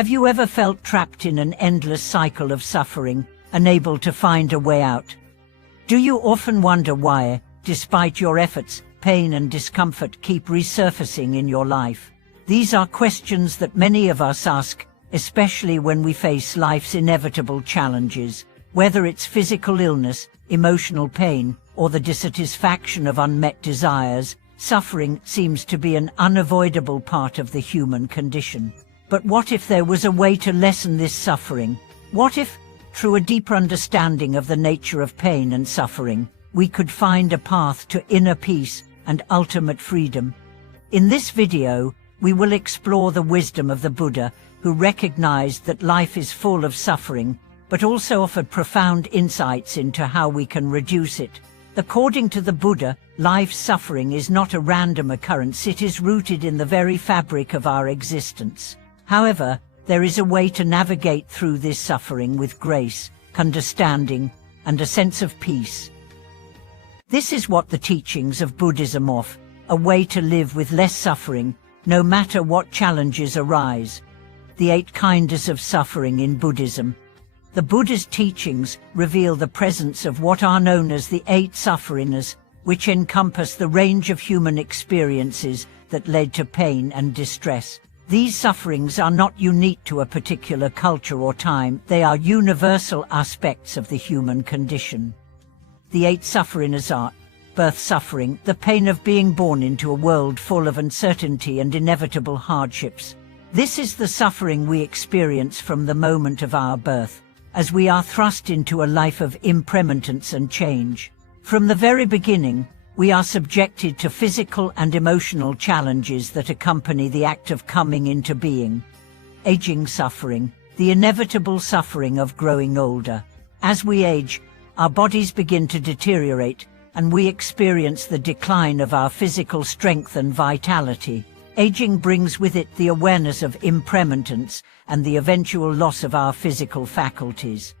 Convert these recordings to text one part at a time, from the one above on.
Have you ever felt trapped in an endless cycle of suffering, unable to find a way out? Do you often wonder why, despite your efforts, pain and discomfort keep resurfacing in your life? These are questions that many of us ask, especially when we face life's inevitable challenges. Whether it's physical illness, emotional pain, or the dissatisfaction of unmet desires, suffering seems to be an unavoidable part of the human condition. But what if there was a way to lessen this suffering? What if, through a deeper understanding of the nature of pain and suffering, we could find a path to inner peace and ultimate freedom? In this video, we will explore the wisdom of the Buddha, who recognized that life is full of suffering, but also offered profound insights into how we can reduce it. According to the Buddha, life's suffering is not a random occurrence, it is rooted in the very fabric of our existence. However, there is a way to navigate through this suffering with grace, understanding, and a sense of peace. This is what the teachings of Buddhism offer, a way to live with less suffering, no matter what challenges arise. The 8 kinds of suffering in Buddhism. The Buddha's teachings reveal the presence of what are known as the 8 sufferings, which encompass the range of human experiences that led to pain and distress. These sufferings are not unique to a particular culture or time, they are universal aspects of the human condition. The 8 sufferings are: birth suffering, the pain of being born into a world full of uncertainty and inevitable hardships. This is the suffering we experience from the moment of our birth, as we are thrust into a life of impermanence and change. From the very beginning, we are subjected to physical and emotional challenges that accompany the act of coming into being. Aging suffering, the inevitable suffering of growing older. As we age, our bodies begin to deteriorate, and we experience the decline of our physical strength and vitality. Aging brings with it the awareness of impermanence and the eventual loss of our physical faculties.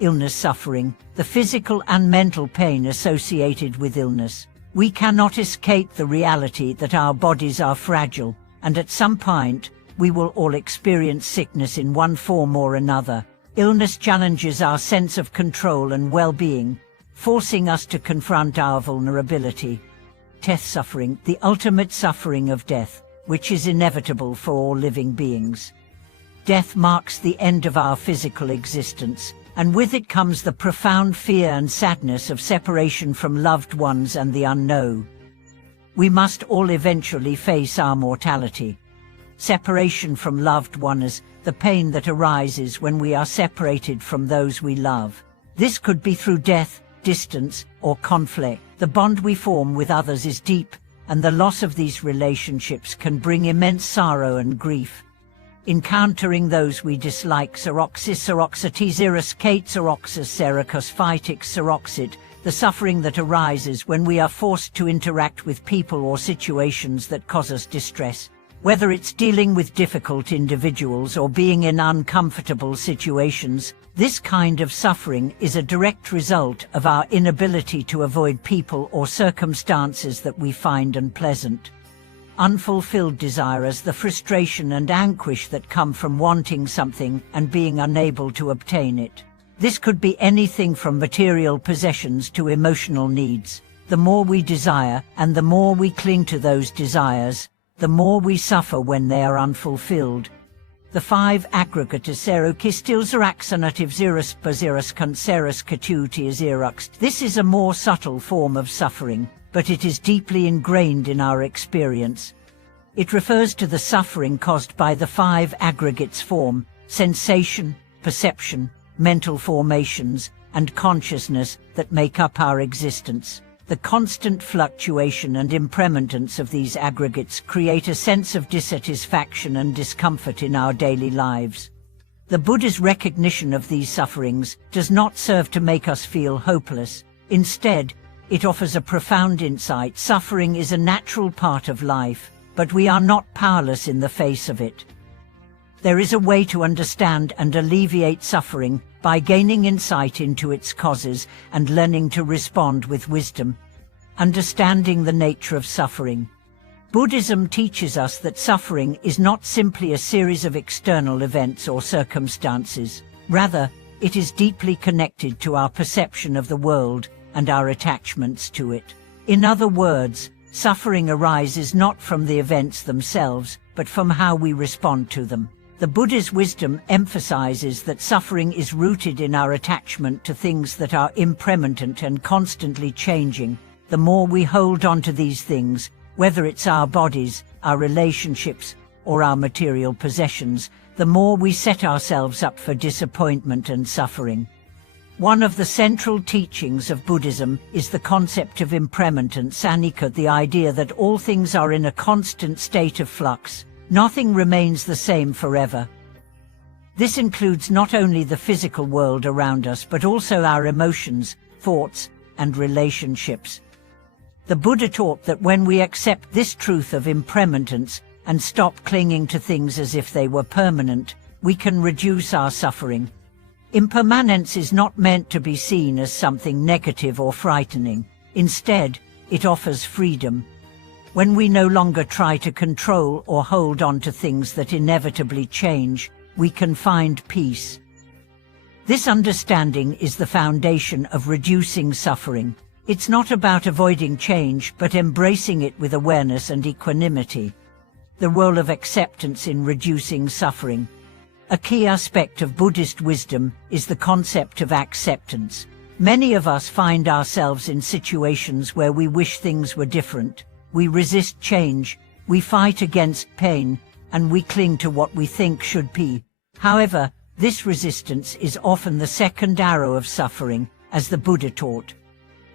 Illness suffering, the physical and mental pain associated with illness. We cannot escape the reality that our bodies are fragile, and at some point, we will all experience sickness in one form or another. Illness challenges our sense of control and well-being, forcing us to confront our vulnerability. Death suffering, the ultimate suffering of death, which is inevitable for all living beings. Death marks the end of our physical existence, and with it comes the profound fear and sadness of separation from loved ones and the unknown. We must all eventually face our mortality. Separation from loved ones, the pain that arises when we are separated from those we love. This could be through death, distance, or conflict. The bond we form with others is deep, and the loss of these relationships can bring immense sorrow and grief. Encountering those we dislike, seroxis seroxatizeris kate seroxis sericus phytix seroxid, the suffering that arises when we are forced to interact with people or situations that cause us distress. Whether it's dealing with difficult individuals or being in uncomfortable situations, this kind of suffering is a direct result of our inability to avoid people or circumstances that we find unpleasant. Unfulfilled desires, the frustration and anguish that come from wanting something and being unable to obtain it. This could be anything from material possessions to emotional needs. The more we desire and the more we cling to those desires, the more we suffer when they are unfulfilled. The 5 aggregates serokistilzeraxanativ zerus bazerus conserus catuti. This is a more subtle form of suffering, but it is deeply ingrained in our experience. It refers to the suffering caused by the 5 aggregates form, sensation, perception, mental formations, and consciousness that make up our existence. The constant fluctuation and impermanence of these aggregates create a sense of dissatisfaction and discomfort in our daily lives. The Buddha's recognition of these sufferings does not serve to make us feel hopeless. Instead, it offers a profound insight. Suffering is a natural part of life, but we are not powerless in the face of it. There is a way to understand and alleviate suffering by gaining insight into its causes and learning to respond with wisdom. Understanding the nature of suffering. Buddhism teaches us that suffering is not simply a series of external events or circumstances. Rather, it is deeply connected to our perception of the world and our attachments to it. In other words, suffering arises not from the events themselves, but from how we respond to them. The Buddha's wisdom emphasizes that suffering is rooted in our attachment to things that are impermanent and constantly changing. The more we hold on to these things, whether it's our bodies, our relationships, or our material possessions, the more we set ourselves up for disappointment and suffering. One of the central teachings of Buddhism is the concept of impermanence, anicca, the idea that all things are in a constant state of flux. Nothing remains the same forever. This includes not only the physical world around us, but also our emotions, thoughts, and relationships. The Buddha taught that when we accept this truth of impermanence and stop clinging to things as if they were permanent, we can reduce our suffering. Impermanence is not meant to be seen as something negative or frightening. Instead, it offers freedom. When we no longer try to control or hold on to things that inevitably change, we can find peace. This understanding is the foundation of reducing suffering. It's not about avoiding change, but embracing it with awareness and equanimity. The role of acceptance in reducing suffering. A key aspect of Buddhist wisdom is the concept of acceptance. Many of us find ourselves in situations where we wish things were different. We resist change, we fight against pain, and we cling to what we think should be. However, this resistance is often the second arrow of suffering, as the Buddha taught.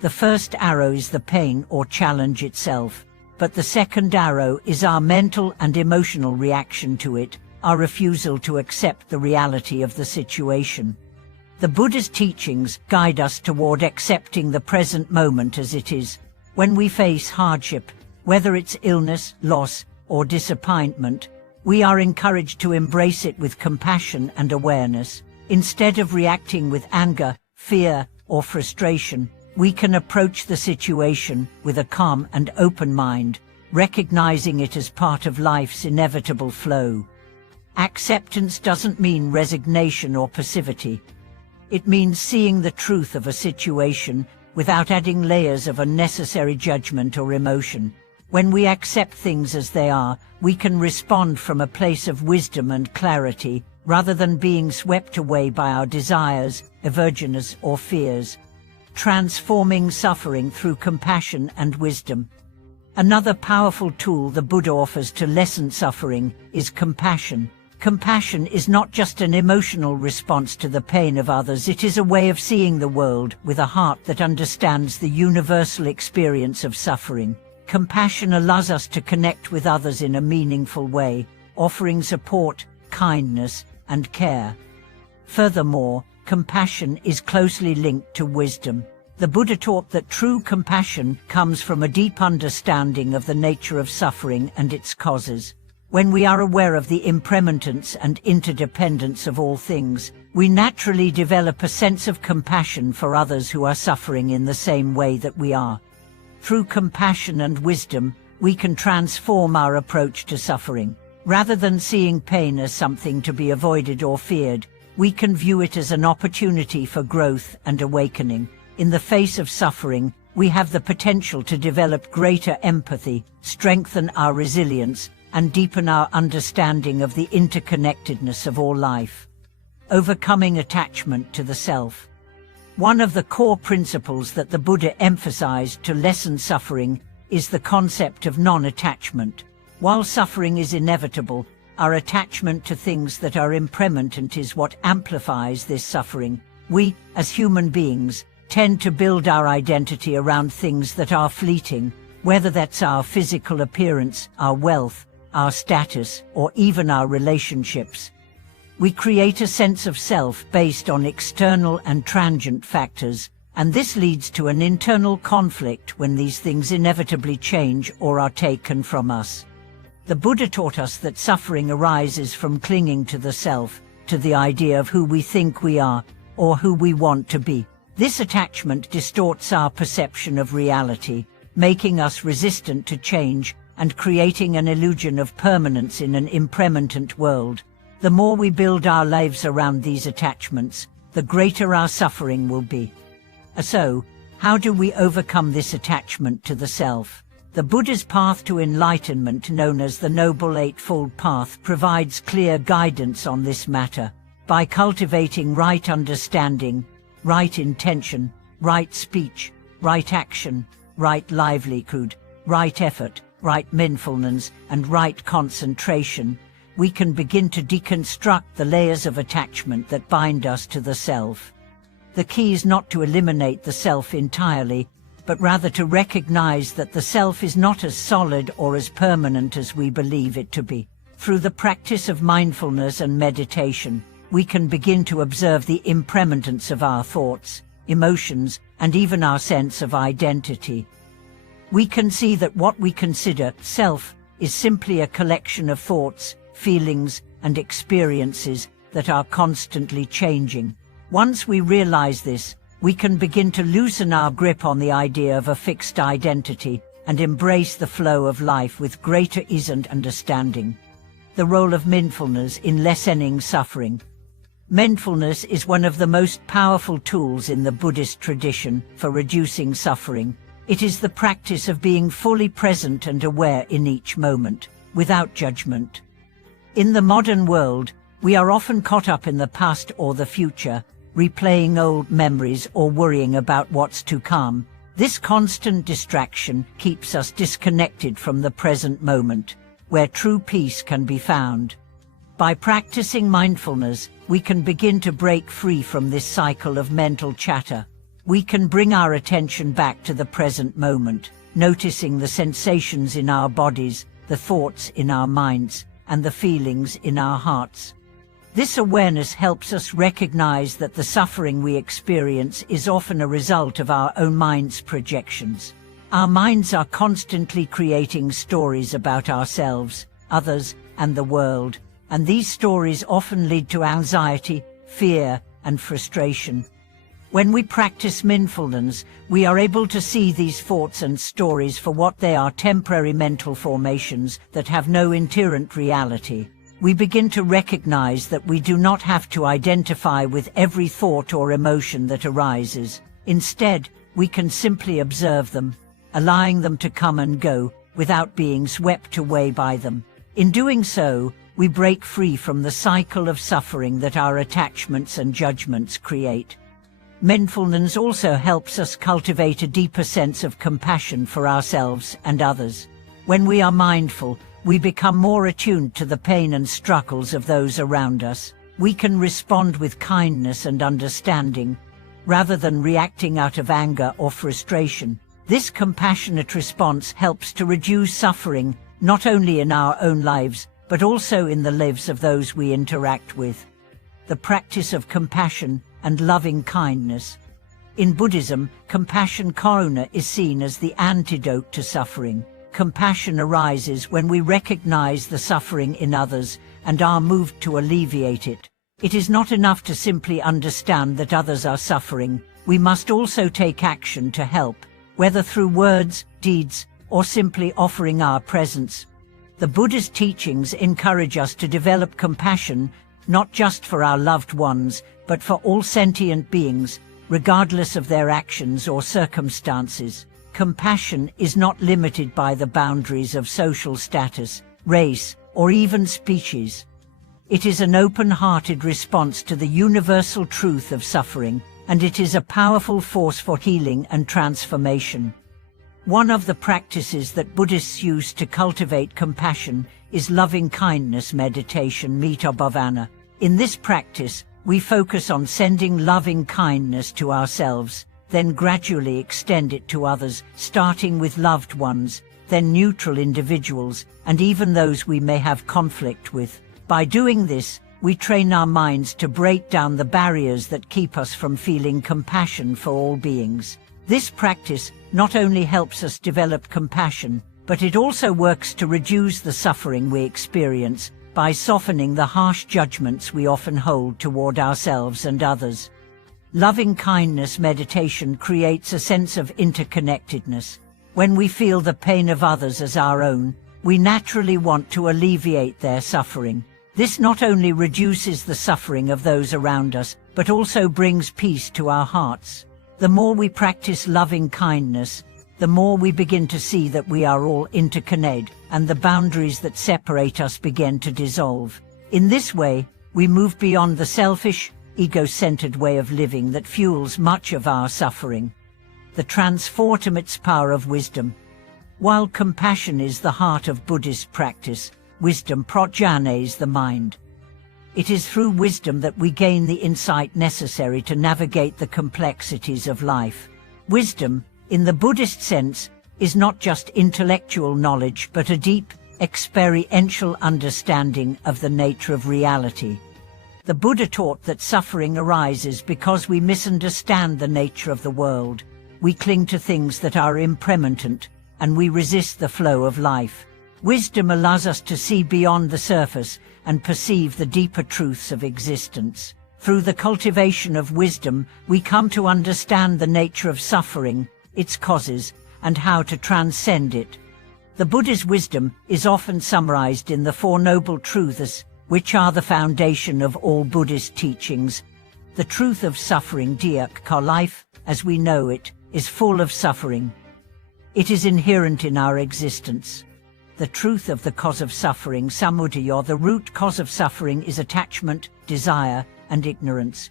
The first arrow is the pain or challenge itself, but the second arrow is our mental and emotional reaction to it, our refusal to accept the reality of the situation. The Buddha's teachings guide us toward accepting the present moment as it is. When we face hardship, whether it's illness, loss, or disappointment, we are encouraged to embrace it with compassion and awareness. Instead of reacting with anger, fear, or frustration, we can approach the situation with a calm and open mind, recognizing it as part of life's inevitable flow. Acceptance doesn't mean resignation or passivity. It means seeing the truth of a situation without adding layers of unnecessary judgment or emotion. When we accept things as they are, we can respond from a place of wisdom and clarity, rather than being swept away by our desires, aversions, or fears. Transforming suffering through compassion and wisdom. Another powerful tool the Buddha offers to lessen suffering is compassion. Compassion is not just an emotional response to the pain of others, it is a way of seeing the world with a heart that understands the universal experience of suffering. Compassion allows us to connect with others in a meaningful way, offering support, kindness, and care. Furthermore, compassion is closely linked to wisdom. The Buddha taught that true compassion comes from a deep understanding of the nature of suffering and its causes. When we are aware of the impermanence and interdependence of all things, we naturally develop a sense of compassion for others who are suffering in the same way that we are. Through compassion and wisdom, we can transform our approach to suffering. Rather than seeing pain as something to be avoided or feared, we can view it as an opportunity for growth and awakening. In the face of suffering, we have the potential to develop greater empathy, strengthen our resilience, and deepen our understanding of the interconnectedness of all life. Overcoming attachment to the self. One of the core principles that the Buddha emphasized to lessen suffering is the concept of non-attachment. While suffering is inevitable, our attachment to things that are impermanent is what amplifies this suffering. We, as human beings, tend to build our identity around things that are fleeting, whether that's our physical appearance, our wealth, our status, or even our relationships. We create a sense of self based on external and transient factors, and this leads to an internal conflict when these things inevitably change or are taken from us. The Buddha taught us that suffering arises from clinging to the self, to the idea of who we think we are, or who we want to be. This attachment distorts our perception of reality, making us resistant to change and creating an illusion of permanence in an impermanent world. The more we build our lives around these attachments, the greater our suffering will be. So, how do we overcome this attachment to the self? The Buddha's path to enlightenment, known as the Noble Eightfold Path, provides clear guidance on this matter. By cultivating right understanding, right intention, right speech, right action, right livelihood, right effort, right mindfulness, and right concentration, we can begin to deconstruct the layers of attachment that bind us to the self. The key is not to eliminate the self entirely, but rather to recognize that the self is not as solid or as permanent as we believe it to be. Through the practice of mindfulness and meditation, we can begin to observe the impermanence of our thoughts, emotions, and even our sense of identity. We can see that what we consider self is simply a collection of thoughts, feelings, and experiences that are constantly changing. Once we realize this, we can begin to loosen our grip on the idea of a fixed identity and embrace the flow of life with greater ease and understanding. The role of mindfulness in lessening suffering. Mindfulness is one of the most powerful tools in the Buddhist tradition for reducing suffering. It is the practice of being fully present and aware in each moment, without judgment. In the modern world, we are often caught up in the past or the future, replaying old memories or worrying about what's to come. This constant distraction keeps us disconnected from the present moment, where true peace can be found. By practicing mindfulness, we can begin to break free from this cycle of mental chatter. We can bring our attention back to the present moment, noticing the sensations in our bodies, the thoughts in our minds, and the feelings in our hearts. This awareness helps us recognize that the suffering we experience is often a result of our own mind's projections. Our minds are constantly creating stories about ourselves, others, and the world, and these stories often lead to anxiety, fear, and frustration. When we practice mindfulness, we are able to see these thoughts and stories for what they are: temporary mental formations that have no inherent reality. We begin to recognize that we do not have to identify with every thought or emotion that arises. Instead, we can simply observe them, allowing them to come and go without being swept away by them. In doing so, we break free from the cycle of suffering that our attachments and judgments create. Mindfulness also helps us cultivate a deeper sense of compassion for ourselves and others. When we are mindful, we become more attuned to the pain and struggles of those around us. We can respond with kindness and understanding, rather than reacting out of anger or frustration. This compassionate response helps to reduce suffering, not only in our own lives, but also in the lives of those we interact with. The practice of compassion and loving kindness. In Buddhism, compassion karuna is seen as the antidote to suffering. Compassion arises when we recognize the suffering in others and are moved to alleviate it. It is not enough to simply understand that others are suffering. We must also take action to help, whether through words, deeds, or simply offering our presence. The Buddha's teachings encourage us to develop compassion, not just for our loved ones, but for all sentient beings, regardless of their actions or circumstances. Compassion is not limited by the boundaries of social status, race, or even species. It is an open-hearted response to the universal truth of suffering, and it is a powerful force for healing and transformation. One of the practices that Buddhists use to cultivate compassion is loving-kindness meditation, metaphysics. In this practice, we focus on sending loving kindness to ourselves, then gradually extend it to others, starting with loved ones, then neutral individuals, and even those we may have conflict with. By doing this, we train our minds to break down the barriers that keep us from feeling compassion for all beings. This practice not only helps us develop compassion, but it also works to reduce the suffering we experience by softening the harsh judgments we often hold toward ourselves and others. Loving-kindness meditation creates a sense of interconnectedness. When we feel the pain of others as our own, we naturally want to alleviate their suffering. This not only reduces the suffering of those around us, but also brings peace to our hearts. The more we practice loving kindness, the more we begin to see that we are all interconnected, and the boundaries that separate us begin to dissolve. In this way, we move beyond the selfish, ego-centered way of living that fuels much of our suffering. The transformative power of wisdom. While compassion is the heart of Buddhist practice, wisdom purifys the mind. It is through wisdom that we gain the insight necessary to navigate the complexities of life. Wisdom, in the Buddhist sense, is not just intellectual knowledge but a deep, experiential understanding of the nature of reality. The Buddha taught that suffering arises because we misunderstand the nature of the world. We cling to things that are impermanent, and we resist the flow of life. Wisdom allows us to see beyond the surface and perceive the deeper truths of existence. Through the cultivation of wisdom, we come to understand the nature of suffering, its causes, and how to transcend it. The Buddha's wisdom is often summarized in the Four Noble Truths, which are the foundation of all Buddhist teachings. The truth of suffering, life, as we know it, is full of suffering. It is inherent in our existence. The truth of the cause of suffering, samudaya, or the root cause of suffering, is attachment, desire, and ignorance.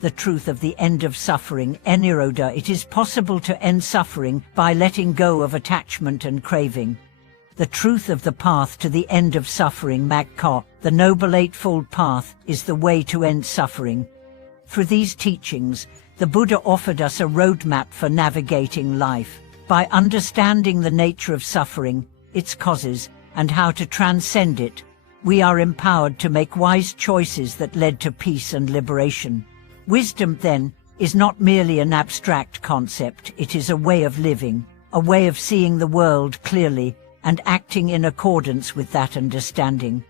The truth of the end of suffering, nirodha, it is possible to end suffering by letting go of attachment and craving. The truth of the path to the end of suffering, magga, the Noble Eightfold Path, is the way to end suffering. Through these teachings, the Buddha offered us a roadmap for navigating life. By understanding the nature of suffering, its causes, and how to transcend it, we are empowered to make wise choices that lead to peace and liberation. Wisdom, then, is not merely an abstract concept, it is a way of living, a way of seeing the world clearly and acting in accordance with that understanding.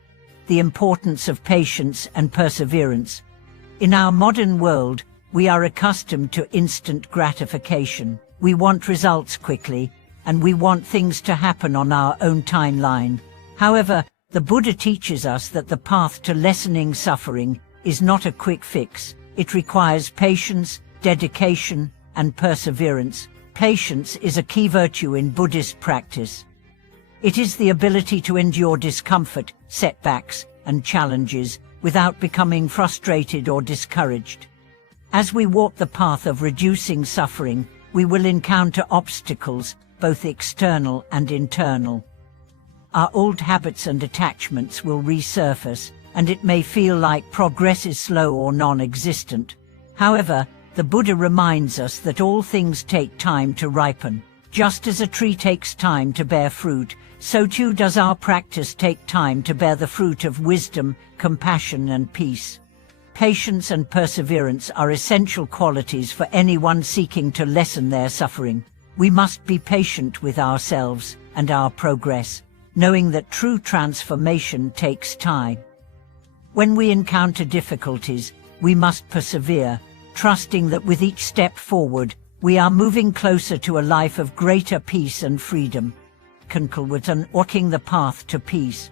The importance of patience and perseverance. In our modern world, we are accustomed to instant gratification. We want results quickly, and we want things to happen on our own timeline. However, the Buddha teaches us that the path to lessening suffering is not a quick fix. It requires patience, dedication, and perseverance. Patience is a key virtue in Buddhist practice. It is the ability to endure discomfort, setbacks, and challenges without becoming frustrated or discouraged. As we walk the path of reducing suffering, we will encounter obstacles, both external and internal. Our old habits and attachments will resurface, and it may feel like progress is slow or non-existent. However, the Buddha reminds us that all things take time to ripen. Just as a tree takes time to bear fruit, so too does our practice take time to bear the fruit of wisdom, compassion, and peace. Patience and perseverance are essential qualities for anyone seeking to lessen their suffering. We must be patient with ourselves and our progress, knowing that true transformation takes time. When we encounter difficulties, we must persevere, trusting that with each step forward, we are moving closer to a life of greater peace and freedom. Conclusion: walking the path to peace.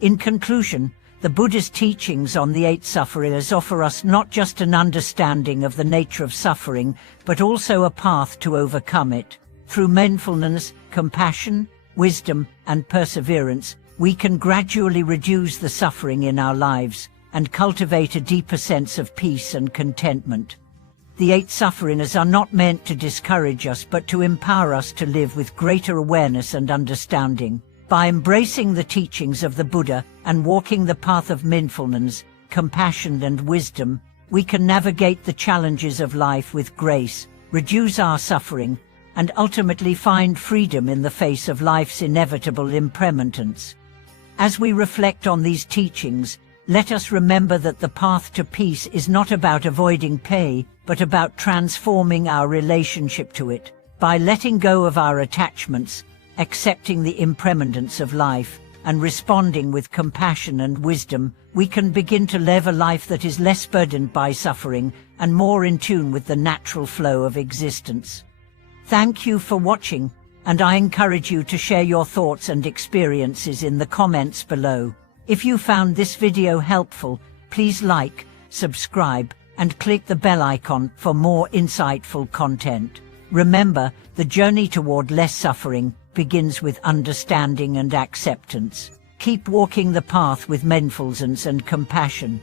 In conclusion, the Buddha's teachings on the 8 sufferings offer us not just an understanding of the nature of suffering, but also a path to overcome it. Through mindfulness, compassion, wisdom, and perseverance, we can gradually reduce the suffering in our lives and cultivate a deeper sense of peace and contentment. The 8 sufferings are not meant to discourage us but to empower us to live with greater awareness and understanding. By embracing the teachings of the Buddha and walking the path of mindfulness, compassion, and wisdom, we can navigate the challenges of life with grace, reduce our suffering, and ultimately find freedom in the face of life's inevitable impermanence. As we reflect on these teachings, let us remember that the path to peace is not about avoiding pain, but about transforming our relationship to it. By letting go of our attachments, accepting the impermanence of life, and responding with compassion and wisdom, we can begin to live a life that is less burdened by suffering and more in tune with the natural flow of existence. Thank you for watching, and I encourage you to share your thoughts and experiences in the comments below. If you found this video helpful, please like, subscribe, and click the bell icon for more insightful content. Remember, the journey toward less suffering begins with understanding and acceptance. Keep walking the path with mindfulness and compassion.